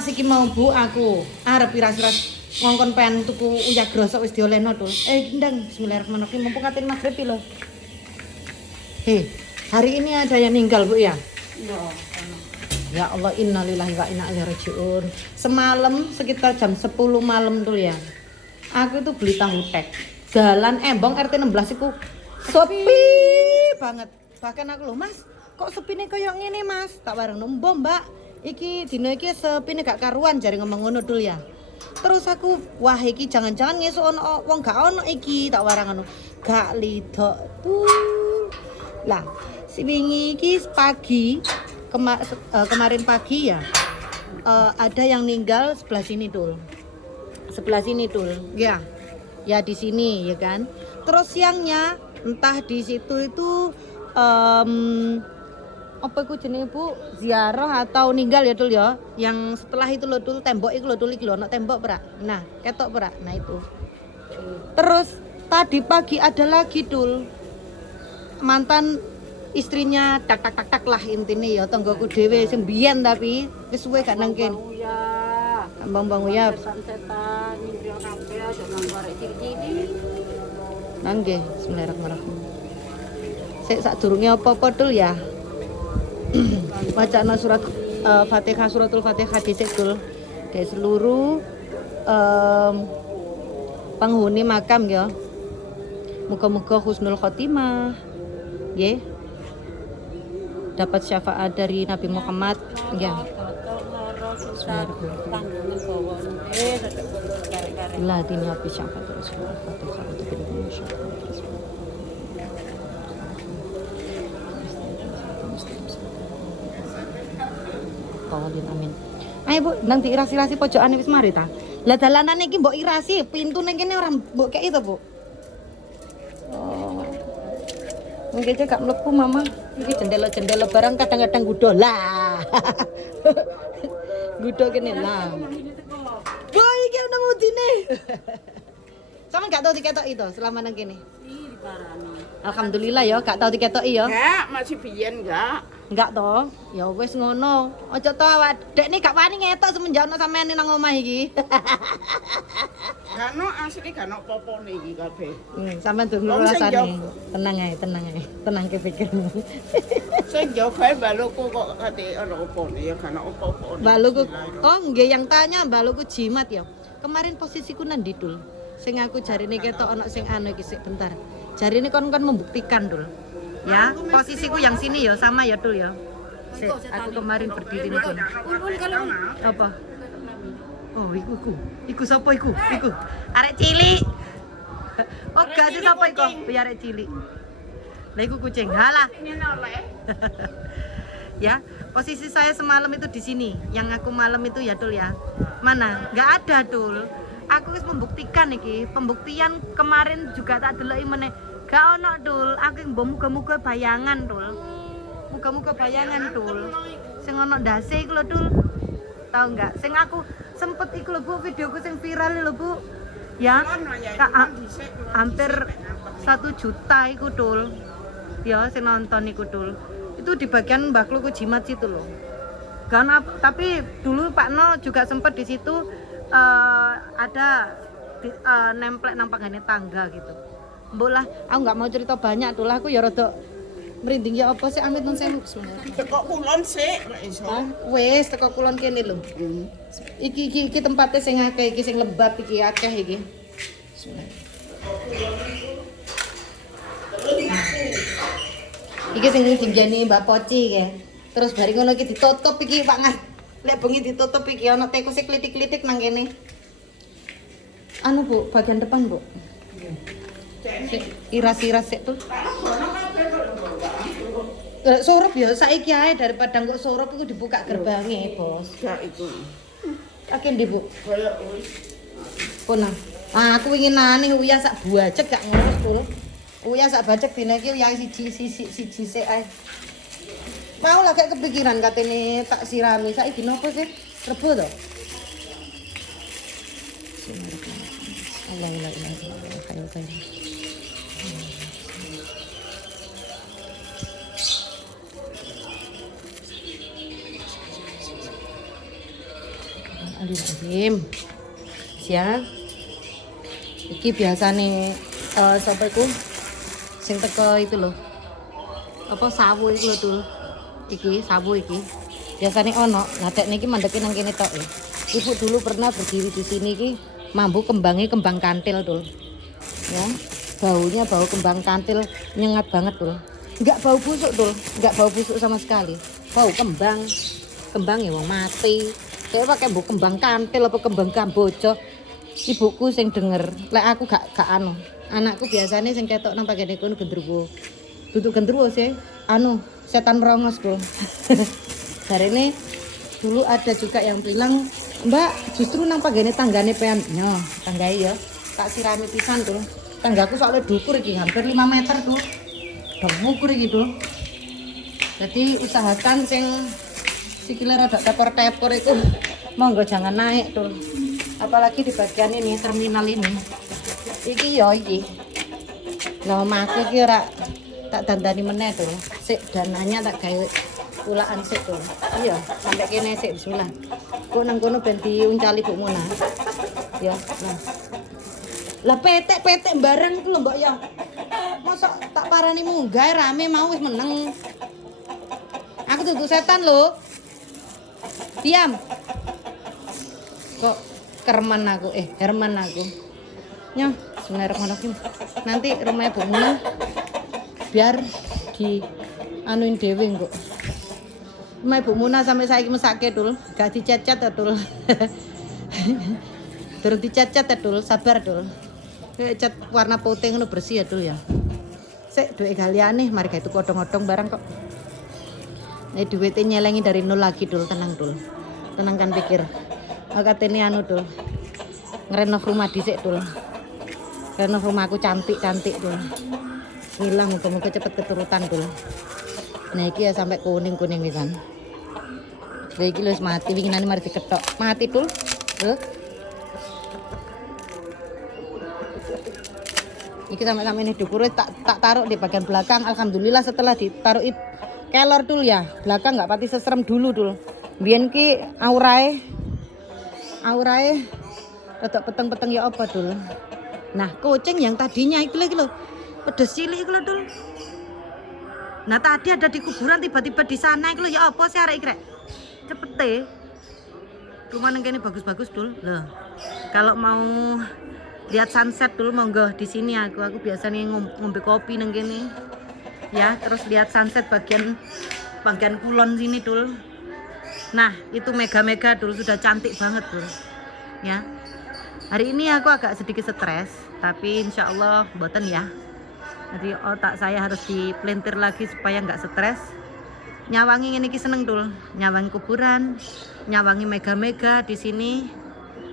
Iki mau Bu aku arep iras-iras ngongkon pen tuku uyah grosok wis diolehno to. Ndang bismillahirrahmanirrahim mumpung katin maghrib lho. Hari ini ada yang meninggal Bu ya? Iya. Ya Allah innalillahi wa inna ilaihi rajiun. Semalam sekitar jam 10 malam tuh ya. Aku itu beli tahu tek. Jalan Embong RT 16 iku sepi banget. Bahkan aku loh, Mas, kok sepine koyo ngene, Mas? Tak bareng nombo, Mbak. Iki dino iki sepine gak karuan jare ngomong ngono dul ya. Terus aku, wah iki jangan-jangan ngesuk ono wong gak ono iki, tak warang ngono. Gak lidok tuh. Lah, si wingi iki pagi kemarin pagi ya. Ada yang meninggal sebelah sini tuh. Sebelah sini tuh. Ya. Ya di sini ya kan. Terus siangnya entah di situ itu apa iku jenenge Bu, ziarah atau ninggal ya Dul ya. Yang setelah itu lho Dul, tembok iku lho Dul iki lho, ono tembok prak. Nah, ketok prak. Nah itu. Terus tadi pagi ada lagi Dul. Mantan istrinya tak lah intinya ya tanggoku dhewe sing biyen tapi wis suwe gak nang kene. Bang Uyap. Setan nyindrio kabeh aja nang arek ciri-ciri. Nggih, bismillahirrahmanirrahim. Sik sadurunge apa-apa Dul ya. Bacaan surat Fatihah, suratul Fatihah dhisik Dul. Kayak seluruh penghuni makam ya. Muga-muga husnul khotimah. Nggih. Dapat syafaat dari Nabi Muhammad ya. Bila dini habis syafaat Rasulullah Fatihah untuk Indonesia. Amin. Ayo Bu, nang diiras-irasi pojokan wis mari ta. Lah dalanane iki mbok irasi, pintu ning kene ora mbok kek itu, Bu. Oh. Mungkin aja gak mlebu Mama. Iki jendela-jendela barang kadang-kadang gudo lah. Gudo kene lah. Boy iki ono mudine. Sama gak tau diketok itu selama nang kene. Alhamdulillah ya, gak tau diketoki ya. Enggak, masih biyen enggak. Enggak toh. Ya wis ngono. Aja to awak dekne gak wani ngetok semenjak ono sampean nang omah iki. Gano asli gano popone iki kabeh. Sampean durung rasane. Tenang ae, tenang ae. Tenang ke pikirmu. Sing jaga baluku kok kate ono opone ya gano opo-opo. Baluku. Oh, nggih yang tanya baluku jimat ya. Kemarin posisiku nang ndi Dul? Sing aku jarine ketok ono sing anu iki sik bentar. Jarine kon membuktikan Dul. Ya, posisiku yang sini ya sama ya Dul ya. Sik, aku kemarin berdiri nih Dul. Apa? Oh, iku sapa iku? Iku arek cilik. Oh, gak sih sapa iku? Biar arek cilik. Lah iku kucing. Halah. Ya, posisi saya semalam itu di sini. Yang aku malam itu ya Dul ya. Mana? Gak ada Dul. Aku wis membuktikan iki. Pembuktian kemarin juga tak deloki meneh. Gak ono Dul. Aku muga-muga bayangan Dul. Muga-muga bayangan Dul. Sing ono ndase iku lho Dul. Tahu enggak? Sing aku sempet iku lho Bu, videoku sing viral lho Bu. Ya. Hampir 1 juta iku Dul. Ya, sing nonton iku Dul. Itu di bagian Mbakluku Jimat situ loh. Karena tapi dulu Pak No juga sempat di situ ada nemplek nang panggane tangga gitu. Mbok lah, aku nggak mau cerita banyak tuh lah, aku ya rada merinding ya apa sih amit nun sewu sebenarnya. Tekok kulon sik nek iso. Wes teko kulon kene lho. Iki tempatnya sing akeh iki sing lebat iki akeh iki. Iki sing dinggeni Mbak Poci ya. Terus bari ngono iki ditutup iki Pak Ngas. Lek bengi ditutup iki ana tikus klitik-klitik nang kene. Anu Bu, bagian depan Bu. Iras-iras sik tuh. Surup ya saiki ae daripada kok surup iku dibuka gerbangnya Bos. Ya itu. Akin ndi Bu? Kaya wis. Puna. Ah aku ingin nani uyah sak buajek gak ngono Dul. Uyah sak bajek dina iki uyah siji sik ae. Mau lah kayak kepikiran katene tak sirami saiki nopo sih? Rebo to? Allah. Bismillahirrahmanirrahim. Siap. Iki biasane sapa iku sing teko itu lho. Apa sawu iku lho Dul. Iki sawu iki. Biasane ono, nah tek niki mandeke nang kene tok. Ibu dulu pernah berdiri di sini ki mambu kembangnya kembang kantil Dul. Ya. Baunya bau kembang kantil nyengat banget Dul. Enggak bau busuk Dul, enggak bau busuk sama sekali. Bau kembang. Kembang ya wong mati. Saya pakai bu kembang kantil apa kembang kamboja. Ibuku sing denger, lek aku gak anu. Anakku biasanya sing ketok nang pagene kono gendruwo. Duduk gendruwo sih, anu setan merongos Dul. Jarene dulu ada juga yang bilang, "Mbak, justru nang pagene tanggane pean." Yo, tanggai ya. Tak sirami pisan Dul. Tanggaku soalnya dukur iki hampir 5 meter Dul. Dukur iki Dul. Jadi usahakan sing sikile rada tepor-tepor itu monggo jangan naik Dul. Apalagi di bagian ini terminal ini. Iki yo iki. Lah omahku iki ora tak dandani meneh Dul. Sik dananya tak gawe ulaan sik Dul. Iya, sampai kene sik bismillah. Kok nang kono ben diuncali Bu Muna. Ya, nah. Lah petek-petek bareng iku lho Mbok ya. Mosok tak parani munggah rame mau wis meneng. Aku tutup setan lho. Diam. Kok Herman aku. Ya, bismillahirrahmanirrahim. Nanti rumahnya Bu Muna biar di anuin dewe kok. Rumah Bu Muna sampai saiki mesake Dul, gak dicat-cat ya Dul. Terus dicat-cat ya Dul, sabar Dul. Cat warna putih ngono bersih ya Dul ya. Sik duwe galiane mari gawe odong-odong barang kok. Nek duwite nyelengi dari nol lagi Dul, tenang Dul. Tenangkan pikir. Katene anu Dul. Ngerenov rumah dhisik Dul. Renov rumahku cantik-cantik Dul. Hilang muga-muga cepet keturutan Dul. Nah iki ya sampai kuning-kuning pisan. Lah iki wis mati winginane mari diketok. Mati Dul. Lho. Iki sampai ini dukur tak taruh di bagian belakang. Alhamdulillah setelah ditaruh kelor Dul ya. Belakang enggak pati seserem dulu Dul. Biyen ki aurae rada peteng-peteng ya apa Dul. Nah, kucing yang tadinya itu lagi lho. Pedes cilik iku lho Dul. Nah, tadi ada di kuburan tiba-tiba di sana iku lho ya apa sih arek iki rek? Cepete. Rumah nang kene bagus-bagus Dul. Loh. Kalau mau lihat sunset Dul monggo di sini aku biasanya ngombe kopi nang kene. Ya, terus lihat sunset bagian kulon sini Dul. Nah, itu mega-mega Dul, sudah cantik banget Dul. Ya. Hari ini aku agak sedikit stres, tapi insya Allah mboten ya. Jadi otak saya harus dipelintir lagi supaya nggak stres. Nyawangi ini seneng Dul, nyawangi kuburan, nyawangi mega-mega di sini.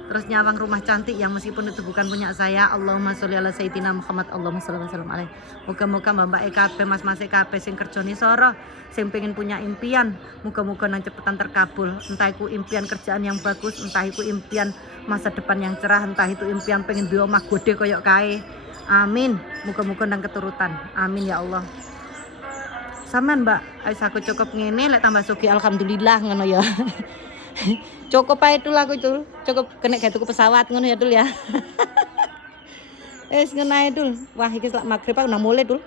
Terus nyawang rumah cantik yang meskipun itu bukan punya saya. Allahumma sholli ala sayyidina Muhammad, Allahumma sholli wa sallam alaihi. Moga-moga mbak EKP, mas-mas EKP sing kerjane soro, sing pengen punya impian, moga-moga nang cepetan terkabul. Entah itu impian kerjaan yang bagus, entah itu impian masa depan yang cerah, entah itu impian pengen duwe omah gede koyok kae. Amin. Moga-moga nang keturutan. Amin ya Allah. Saman Mbak, wis aku cukup ngene lek tambah sugih alhamdulillah ngono ya. Cukup ae Dul aku Dul. Cukup kena gawe tuku pesawat ngono ya Dul ya. Wis ngono ae Dul. Wah iki lak magrib aku nang mulai Dul.